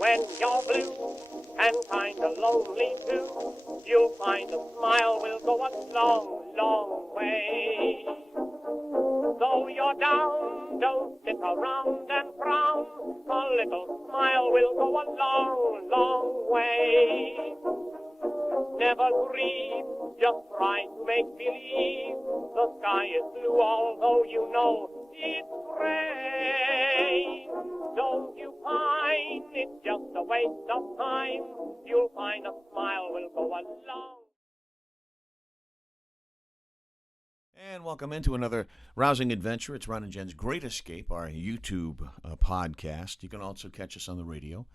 When you're blue and kinda lonely too, you'll find a smile will go a long, long way. Though you're down, don't sit around and frown. A little smile will go a long, long way. Never grieve, just try to make believe the sky is blue, although you know it's gray. Don't you pine, it's just a waste of time. You'll find a smile will go a long. And welcome into another rousing adventure. It's Ron and Jen's Great Escape, our YouTube podcast. You can also catch us on the radio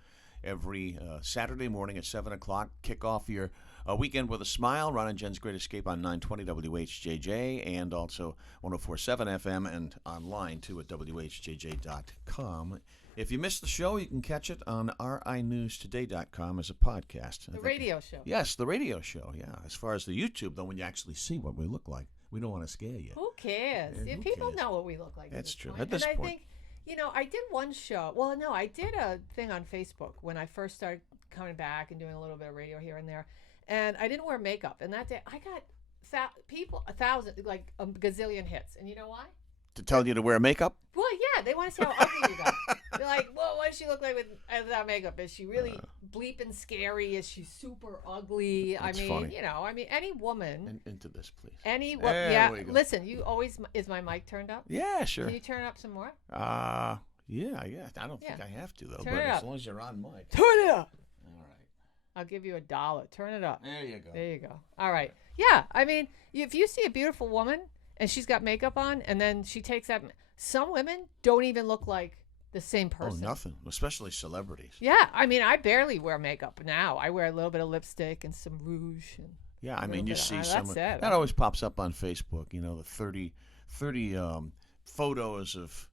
every Saturday morning at 7 o'clock. Kick off your weekend with a smile. Ron and Jen's Great Escape on 920 WHJJ and also 104.7 FM and online too at WHJJ.com. If you missed the show, you can catch it on RINewsToday.com as a podcast. The radio show. Yes, the radio show, yeah. As far as the YouTube, though, when you actually see what we look like. We don't want to scare you. Who cares? Yeah, who people cares? know what we look like. That's at this true. point. At this and point. I think, I did one show. Well, no, I did a thing on Facebook when I first started coming back and doing a little bit of radio here and there. And I didn't wear makeup. And that day, I got a thousand, like a gazillion hits. And you know why? To tell you to wear makeup? Well, yeah, they want to see how ugly you got. They're like, well, what does she look like without makeup? Is she really bleeping scary? Is she super ugly? That's funny. Any woman. Into this, please. Yeah. Listen, is my mic turned up? Yeah, sure. Can you turn it up some more? Yeah. I don't think I have to, though. Turn but it as up. long as you're on mic. Turn it up. All right. I'll give you $1. Turn it up. There you go. There you go. All right. Yeah, I mean, if you see a beautiful woman and she's got makeup on and then she takes that, some women don't even look like the same person. Oh, nothing. Especially celebrities. Yeah, I mean, I barely wear makeup now. I wear a little bit of lipstick and some rouge. And yeah, I mean, you see some. That always pops up on Facebook. The 30 photos of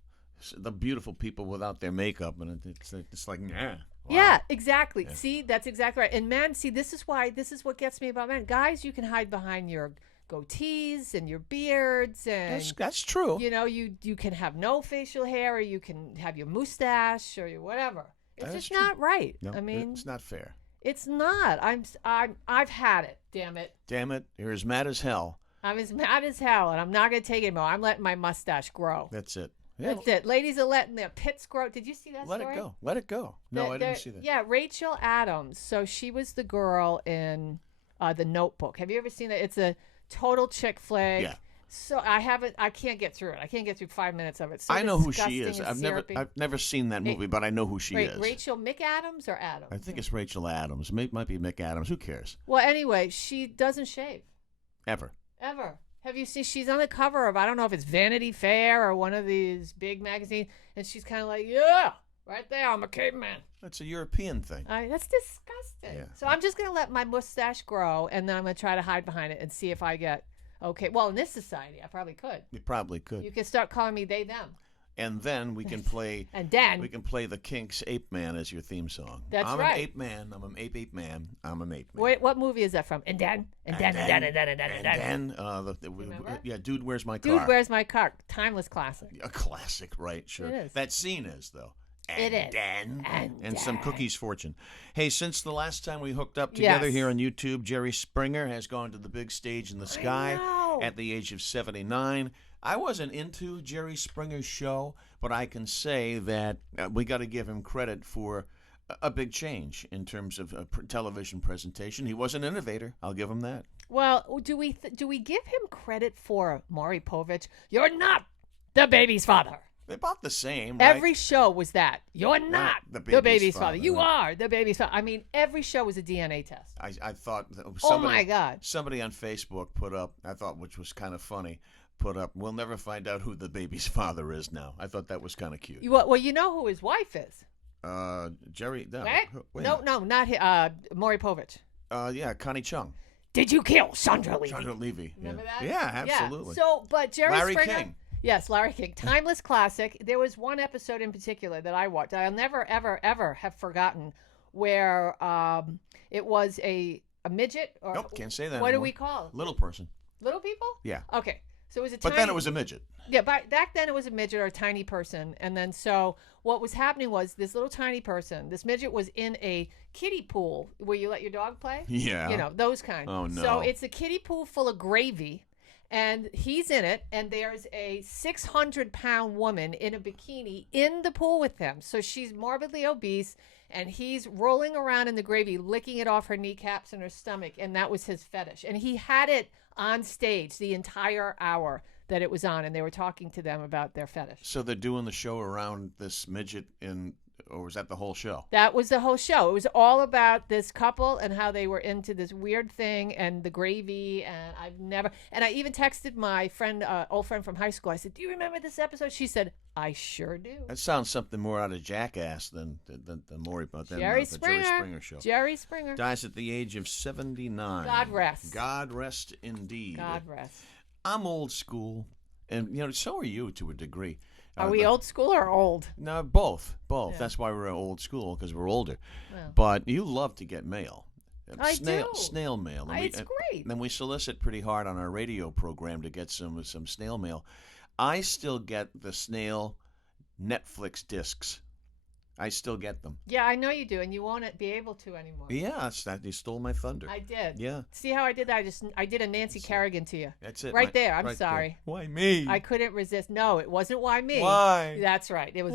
the beautiful people without their makeup, and it's like, nah. Wow. Yeah, exactly. Yeah. See, that's exactly right. And men, this is what gets me about men. Guys, you can hide behind your goatees and your beards, and that's true. You can have no facial hair, or you can have your mustache, or your whatever. It's just not right. No, I mean, it's not fair. It's not. I've had it. Damn it. Damn it! You're as mad as hell. I'm as mad as hell, and I'm not gonna take it anymore. I'm letting my mustache grow. That's it. Yeah. That's it. Ladies are letting their pits grow. Did you see that Let story? it go. Let it go. No, I didn't see that. Yeah, Rachel Adams. So she was the girl in The Notebook. Have you ever seen it? It's a total chick flick. Yeah. So I can't get through it. I can't get through 5 minutes of it. So I know who she is. disgusting and I've never seen that movie, but I know who she is. Rachel McAdams or Adams? I think it's Rachel Adams. Might be Mick Adams. Who cares? Well, anyway, she doesn't shave. Ever. Have you seen? She's on the cover of, I don't know if it's Vanity Fair or one of these big magazines, and she's kind of like, yeah, right there, I'm a caveman. That's a European thing. That's disgusting. Yeah. So I'm just going to let my mustache grow, and then I'm going to try to hide behind it and see if I get okay. Well, in this society, I probably could. You probably could. You can start calling me they, them. And then we can play. We can play the Kinks' "Ape Man" as your theme song. That's I'm right. an ape man. I'm an ape man. I'm an ape man. What movie is that from? And then. Dude, Where's My Car? Dude, Where's My Car? Timeless classic. A classic, right? Sure. It is. That scene is though. It is. And some cookies fortune. Hey, since the last time we hooked up together here on YouTube, Jerry Springer has gone to the big stage in the sky at the age of 79. I wasn't into Jerry Springer's show, but I can say that we got to give him credit for a big change in terms of television presentation. He was an innovator. I'll give him that. Well, do we give him credit for Maury Povich? You're not the baby's father. They're about the same, right? Every show was that. You're not the baby's father. You are the baby's father. I mean, every show was a DNA test. I thought oh, my God. Somebody on Facebook put up, I thought, which was kind of funny, we'll never find out who the baby's father is now. I thought that was kind of cute. Well, you know who his wife is. Jerry. No, right? No, not Maury Povich. Yeah, Connie Chung. Did you kill Sandra Levy? Sandra Levy. Remember that? Yeah, absolutely. Yeah. So, but Jerry Larry Springer. King. Yes, Larry King. Timeless classic. There was one episode in particular that I watched. I'll never, ever, ever have forgotten where it was a midget. Or, nope, can't say that What anymore. do we call it? Little person. Little people? Yeah. Okay. So it was a But tiny, then it was a midget. yeah, back then it was a midget or a tiny person. And then so what was happening was this little tiny person, this midget was in a kiddie pool where you let your dog play. Yeah. You know, those kind. Oh, no. So it's a kiddie pool full of gravy. And he's in it, and there's a 600-pound woman in a bikini in the pool with him. So she's morbidly obese, and he's rolling around in the gravy, licking it off her kneecaps and her stomach, and that was his fetish. And he had it on stage the entire hour that it was on, and they were talking to them about their fetish. So they're doing the show around this midget or was that the whole show? That was the whole show. It was all about this couple and how they were into this weird thing and the gravy. And I even texted my friend, old friend from high school. I said, "Do you remember this episode?" She said, "I sure do." That sounds something more out of Jackass than more about that. Jerry the Jerry Springer show. Jerry Springer Dies at the age of 79. God rest. God rest indeed. God rest. I'm old school, and so are you to a degree. Are we old school or old? No, both. Yeah. That's why we're old school, because we're older. Well. But you love to get mail. I do. Snail mail. And It's great. And we solicit pretty hard on our radio program to get some snail mail. I still get the snail Netflix discs. I still get them. Yeah, I know you do, and you won't be able to anymore. Yeah, you stole my thunder. I did. Yeah. See how I did that? I did a Nancy Kerrigan to you. That's it. Right there. I'm right sorry. there. Why me? I couldn't resist. No, it wasn't why me. Why? That's right. It was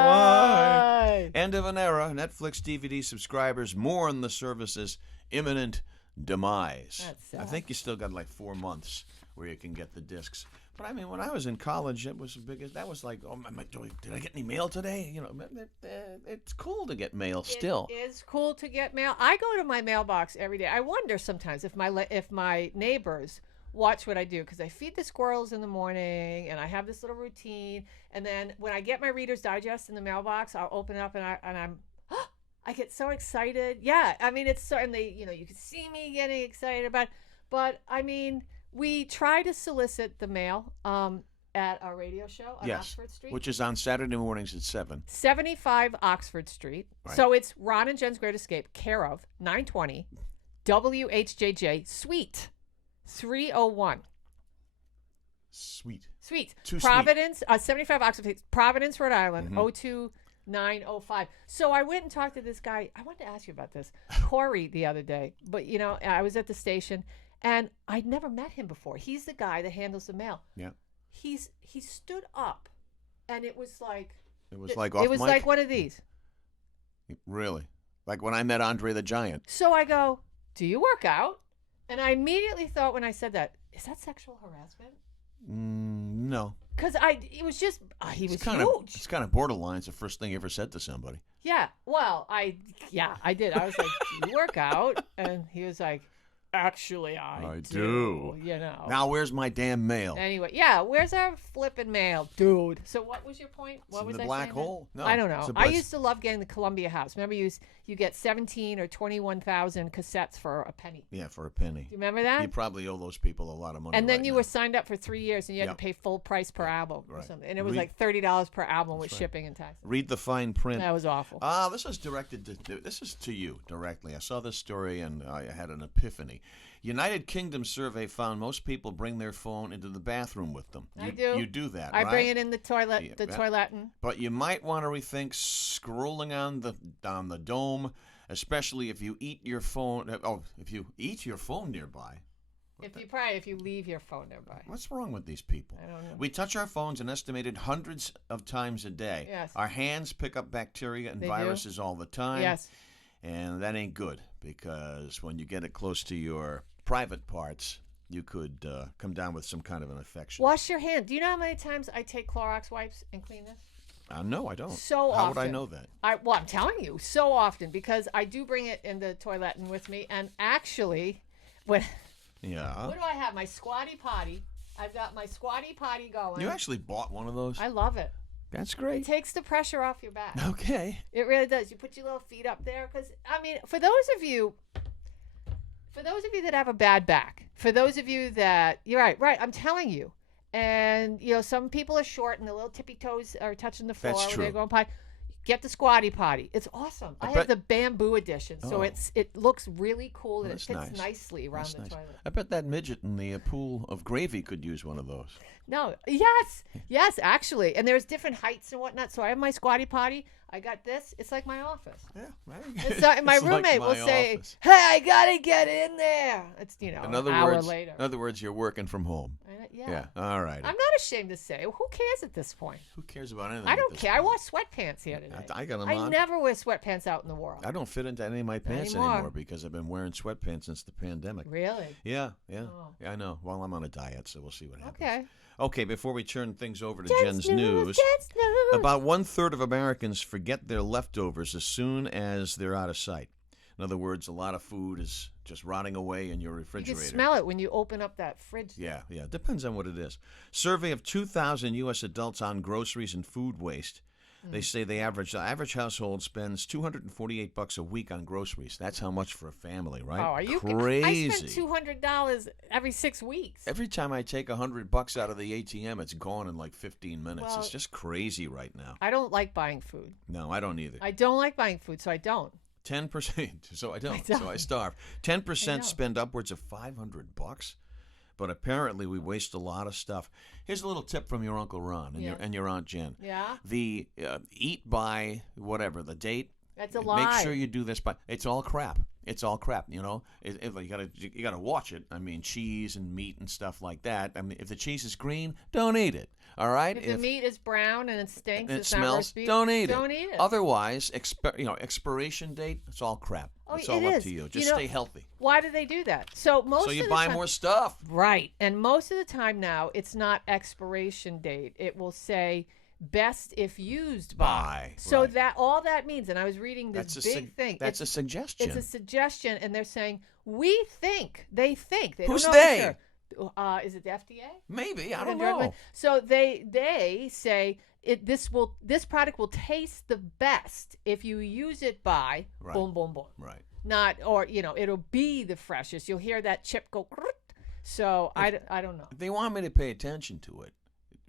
Why? End of an era. Netflix DVD subscribers mourn the service's imminent demise. That's sad. I think you still got like 4 months where you can get the discs. But I mean, when I was in college, it was that was like, oh, did I get any mail today? It's cool to get mail still. It is cool to get mail. I go to my mailbox every day. I wonder sometimes if my neighbors watch what I do, because I feed the squirrels in the morning, and I have this little routine. And then when I get my Reader's Digest in the mailbox, I'll open it up, and I get so excited. Yeah, I mean, it's so, and you can see me getting excited about it. But I mean, we try to solicit the mail at our radio show on Oxford Street. Which is on Saturday mornings at 7. 75 Oxford Street. Right. So it's Ron and Jen's Great Escape, care of 920 WHJJ, Suite 301. Sweet. Too Providence, 75 Oxford Street, Providence, Rhode Island, Mm-hmm. 02905. So I went and talked to this guy. I wanted to ask you about this, Corey, the other day. But, I was at the station. And I'd never met him before. He's the guy that handles the mail. Yeah. He stood up, and it was like like one of these. Really? Like when I met Andre the Giant. So I go, "Do you work out?" And I immediately thought when I said that, is that sexual harassment? No. Because it was just he was huge. It's kind of borderline. It's the first thing you ever said to somebody. Yeah. Well, I did. I was like, "Do you work out?" And he was like, "Actually, I do. Now, where's my damn mail? Anyway, yeah, where's our flipping mail, dude? So what was your point? What It's was in the I black saying hole? then? No, I don't know. it's a I bus. used to love getting the Columbia House. Remember, you get 17 or 21,000 cassettes for a penny. Yeah, for a penny. Do you remember that? You probably owe those people a lot of money. And then right you now. were signed up for 3 years, and you had Yep. to pay full price per album or right. something. And it was Read- like $30 per album with right. shipping and taxes. Read the fine print. That was awful. This is this is to you directly. I saw this story and I had an epiphany. United Kingdom survey found most people bring their phone into the bathroom with them. I do. You do that, I right? bring it in the toilet, Yeah, the toiletin. But you might want to rethink scrolling on the dome, especially if you eat your phone. If you eat your phone nearby. If you leave your phone nearby. What's wrong with these people? I don't know. We touch our phones an estimated hundreds of times a day. Yes. Our hands pick up bacteria and They do. viruses all the time. Yes. And that ain't good, because when you get it close to your private parts, you could come down with some kind of an infection. Wash your hand. Do you know how many times I take Clorox wipes and clean this? No, I don't. So How often. would I know that? I'm telling you, so often, because I do bring it in the toilet and with me. And actually, what Yeah. do I have? My Squatty Potty. I've got my Squatty Potty going. You actually bought one of those? I love it. That's It great. takes the pressure off your back. Okay. It really does. You put your little feet up there, because I mean, for those of you that have a bad back, for those of you that you're right, I'm telling you, and some people are short and the little tippy toes are touching the floor That's when true. they're going potty. Get the Squatty Potty. It's awesome. I have the bamboo edition, so it looks really cool and it fits nicely around the toilet. I bet that midget in the pool of gravy could use one of those. No, yes, actually, and there's different heights and whatnot. So I have my Squatty Potty. I got this. It's like my office. Yeah, so my roommate will say, "Hey, I gotta get in there." It's an hour later. In other words, you're working from home. Yeah. All right. I'm not ashamed to say. Who cares at this point? Who cares about anything? I don't care. I wore sweatpants here today. I got them I on. never wear sweatpants out in the world. I don't fit into any of my pants anymore because I've been wearing sweatpants since the pandemic. Really? Yeah. I know. Well, I'm on a diet, so we'll see what happens. Okay. Okay, before we turn things over to Jen's News, about 1/3 of Americans forget their leftovers as soon as they're out of sight. In other words, a lot of food is just rotting away in your refrigerator. You can smell it when you open up that fridge. Yeah. Depends on what it is. Survey of 2,000 U.S. adults on groceries and food waste. They say the average household spends $248 a week on groceries. That's how much for a family, right? Oh, are you crazy? I spend $200 every 6 weeks. Every time I take $100 out of the ATM, it's gone in like 15 minutes. Well, it's just crazy right now. I don't like buying food. No, I don't either. I don't like buying food, so I don't. 10%, so I don't. So I starve. 10% spend upwards of $500. But apparently we waste a lot of stuff. Here's a little tip from your Uncle Ron and your Aunt Jen. Yeah. The eat by whatever, the date. That's a lie. Make sure you do this by. It's all crap. It's all crap. You know, you gotta watch it. I mean, cheese and meat and stuff like that. I mean, if the cheese is green, don't eat it. All right. If the meat is brown and it stinks, and it it's smells, not roast beef, don't eat Don't eat it. Otherwise, expiration date. It's all crap. It's all up to you. Just stay healthy. Why do they do that? So you buy more stuff. Right. And most of the time now, it's not expiration date. It will say best if used by. So that all that means, and I was reading this big thing. That's a suggestion. It's a suggestion, and they're saying we think. They think. They Who's don't know they? For sure. Is it the FDA? Maybe, I don't know. So they say this product will taste the best if you use it by boom boom boom. Right. Not it'll be the freshest. You'll hear that chip go. So I don't know. They want me to pay attention to it.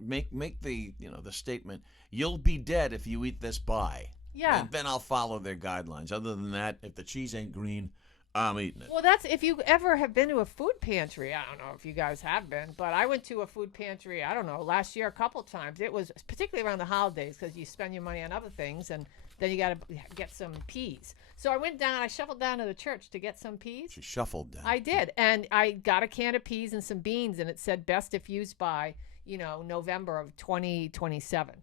Make the the statement. You'll be dead if you eat this by. Yeah. And then I'll follow their guidelines. Other than that, if the cheese ain't green, I'm eating it. Well, that's if you ever have been to a food pantry. I don't know if you guys have been, but I went to a food pantry, I don't know, last year a couple times. It was particularly around the holidays because you spend your money on other things, and then you got to get some peas. So I went down, I shuffled down to the church to get some peas. She shuffled down. I did, and I got a can of peas and some beans, and it said best if used by, November of 2027.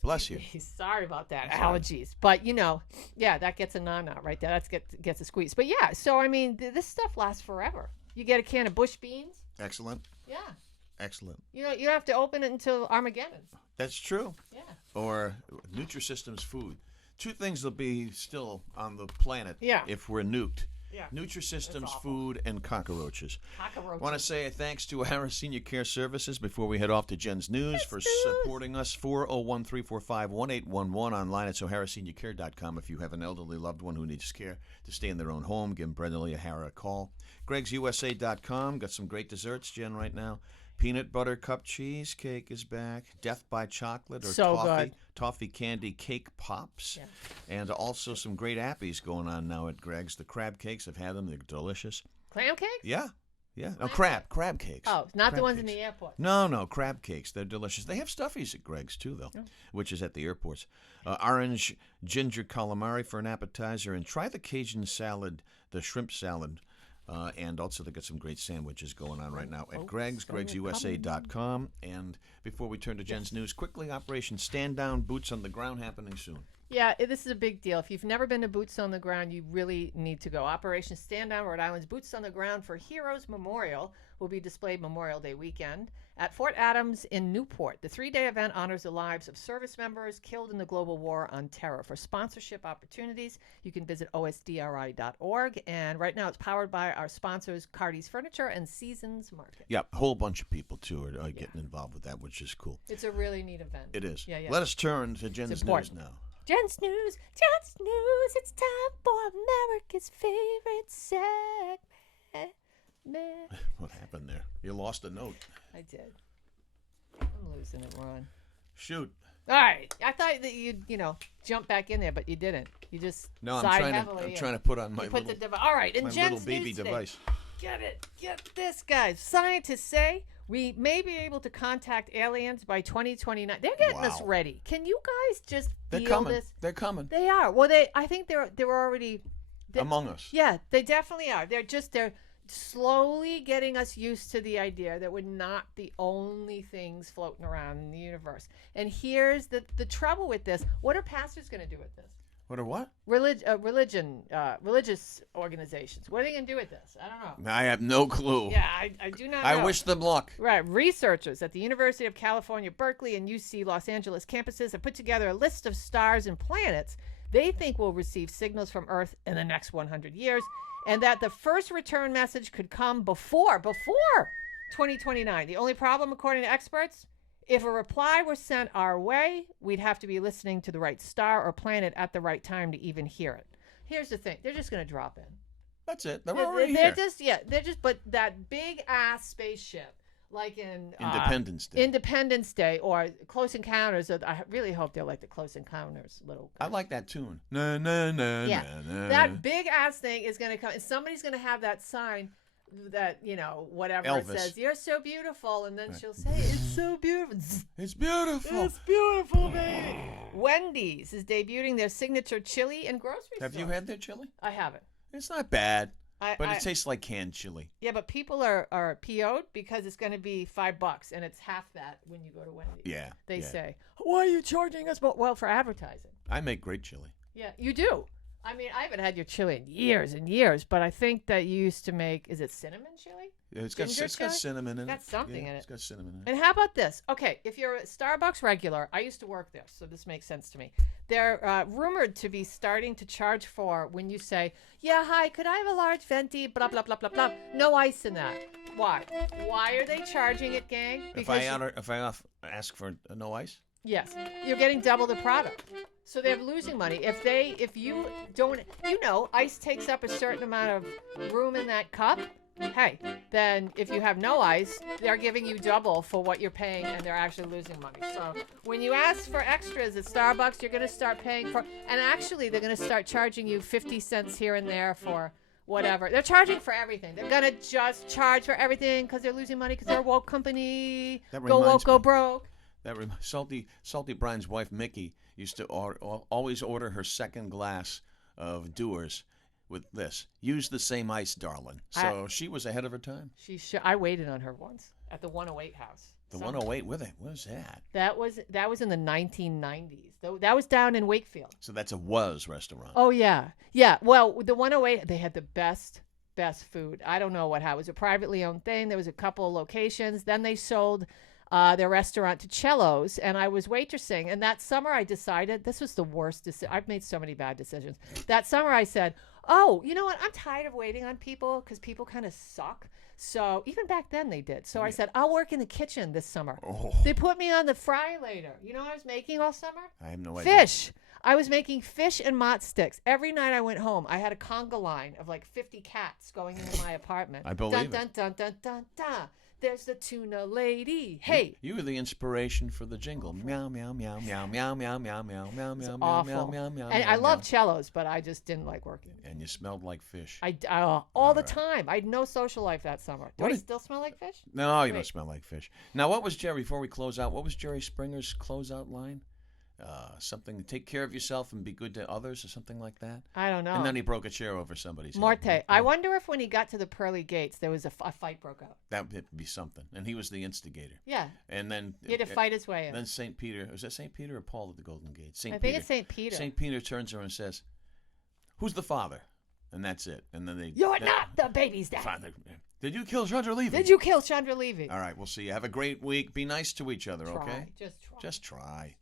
Bless you. Sorry about that. Allergies. But, that gets a na-na right there. That gets a squeeze. But, yeah, so, I mean, this stuff lasts forever. You get a can of bush beans. Excellent. Yeah. Excellent. You don't have to open it until Armageddon. That's true. Yeah. Or Nutrisystem's food. Two things will be still on the planet if we're nuked. Yeah. Nutrisystem's food and cockroaches. I want to say thanks to Harris Senior Care Services before we head off to Jen's News for supporting us. 401-345-1811 online at soharrisseniorcare.com if you have an elderly loved one who needs care to stay in their own home. Give Brenda O'Hara a call. Greg'sUSA.com. Got some great desserts, Jen, right now. Peanut butter cup cheesecake is back. Death by chocolate or toffee candy cake pops. Yeah. And also some great appies going on now at Greg's. The crab cakes, I've had them. They're delicious. Clam cakes? Yeah. No, crab cakes. Oh, not the ones in the airport. No, crab cakes. They're delicious. They have stuffies at Greg's too, though, which is at the airports. Orange ginger calamari for an appetizer, and try the Cajun salad, the shrimp salad. And also they got some great sandwiches going on right now at Greg's, Greg'sUSA.com. And before we turn to Jen's News, quickly, Operation Stand Down, Boots on the Ground happening soon. Yeah, this is a big deal. If you've never been to Boots on the Ground, you really need to go. Operation Stand Down, Rhode Island's Boots on the Ground for Heroes Memorial will be displayed Memorial Day weekend at Fort Adams in Newport. The 3-day event honors the lives of service members killed in the global war on terror. For sponsorship opportunities, you can visit osdri.org. And right now it's powered by our sponsors, Cardi's Furniture and Seasons Market. Yeah, a whole bunch of people, too, are getting involved with that, which is cool. It's a really neat event. It is. Yeah. Let us turn to Jen's News now. Jen's News, it's time for America's favorite segment. What happened there? You lost a note. I did. I'm losing it, Ron. Shoot. All right. I thought that you'd, jump back in there, but you didn't. You just No, I'm sighed trying heavily to. I'm in. trying to put on my You put little, the device. All right. And my Jen's little baby news today. device. Get it. Get this, guys. Scientists say we may be able to contact aliens by 2029. They're getting us Wow. ready. Can you guys just They're feel coming. this? They're coming. They are. Well, I think they're already Among us. Yeah, they definitely are. They're slowly getting us used to the idea that we're not the only things floating around in the universe. And here's the trouble with this. What are pastors going to do with this? What or what? Religious organizations. What are they going to do with this? I don't know. I have no clue. Yeah, I do not know. I wish them luck. Right. Researchers at the University of California, Berkeley, and UC Los Angeles campuses have put together a list of stars and planets they think will receive signals from Earth in the next 100 years, and that the first return message could come before 2029. The only problem, according to experts, if a reply were sent our way, we'd have to be listening to the right star or planet at the right time to even hear it. Here's the thing. They're just going to drop in. That's it. They're already here. But that big ass spaceship, like in Independence Day. or Close Encounters. I really hope they're like the Close Encounters little. I like that tune. Na, na, na, Yeah, na, na. that big ass thing is going to come, and somebody's going to have that sign that whatever Elvis. it says. You're so beautiful, and then she'll say, "It's so beautiful." It's beautiful. It's beautiful, baby. Wendy's is debuting their signature chili and grocery Have you stores. had their chili? I haven't. It's not bad, but I it tastes like canned chili. Yeah, but people are PO'd because it's going to be $5, and it's half that when you go to Wendy's. Yeah. They yeah. say, "Why are you charging us?" Well, for advertising. I make great chili. Yeah, you do. I mean, I haven't had your chili in years and years, but I think that you used to make, is it cinnamon chili? Yeah, it's Ginger got chili? cinnamon in it. Got something in it. It's got cinnamon in it. And how about this? Okay, if you're a Starbucks regular, I used to work there, so this makes sense to me. They're rumored to be starting to charge for when you say, "Yeah, hi, could I have a large venti, blah, blah, blah, blah, blah." No ice in that. Why? Why are they charging it, gang? If I ask for no ice? Yes, you're getting double the product. So they're losing money. If you don't, ice takes up a certain amount of room in that cup. Hey, then if you have no ice, they're giving you double for what you're paying, and they're actually losing money. So when you ask for extras at Starbucks, you're going to start paying for, and actually they're going to start charging you 50 cents here and there for whatever. They're charging for everything. They're going to just charge for everything because they're losing money because they're a woke company. Go woke, go broke. Salty Brian's wife, Mickey, used to always order her second glass of Dewar's with this. Use the same ice, darling. So she was ahead of her time. I waited on her once at the 108 house. The 108 with it? What was that? That was in the 1990s. That was down in Wakefield. So that's a Was restaurant. Oh, yeah. Yeah. Well, the 108, they had the best food. I don't know how. It was a privately owned thing. There was a couple of locations. Then they sold their restaurant to Cello's, and I was waitressing. And that summer I decided, this was the worst decision. I've made so many bad decisions. That summer I said, oh, you know what? I'm tired of waiting on people because people kind of suck. So even back then they did. So I said, I'll work in the kitchen this summer. Oh. They put me on the fry later. You know what I was making all summer? I have no idea. Fish. I was making fish and mott sticks. Every night I went home, I had a conga line of like 50 cats going into my apartment. I believe it. Dun, dun, dun, dun, dun. There's the tuna lady. Hey. You were the inspiration for the jingle. Meow, meow, meow, meow, meow, meow, meow, meow, meow, meow, meow, meow, meow, meow. And I love cellos, but I just didn't like working. And you smelled like fish. All the time. I had no social life that summer. Do I still smell like fish? No, you don't smell like fish. Now, what was Jerry, before we close out, what was Jerry Springer's closeout line? Something, take care of yourself and be good to others or something like that? I don't know. And then he broke a chair over somebody's head. Marte. I wonder if when he got to the pearly gates, there was a fight broke out. That would be something. And he was the instigator. Yeah. And then he had to fight his way in. Then St. Peter, was that St. Peter or Paul at the Golden Gate? I think it's St. Peter. St. Peter turns around and says, who's the father? And that's it. And then You're not the baby's dad. Father. Did you kill Chandra Levy? Did you kill Chandra Levy? All right, we'll see you. Have a great week. Be nice to each other, okay? Just try. Just try.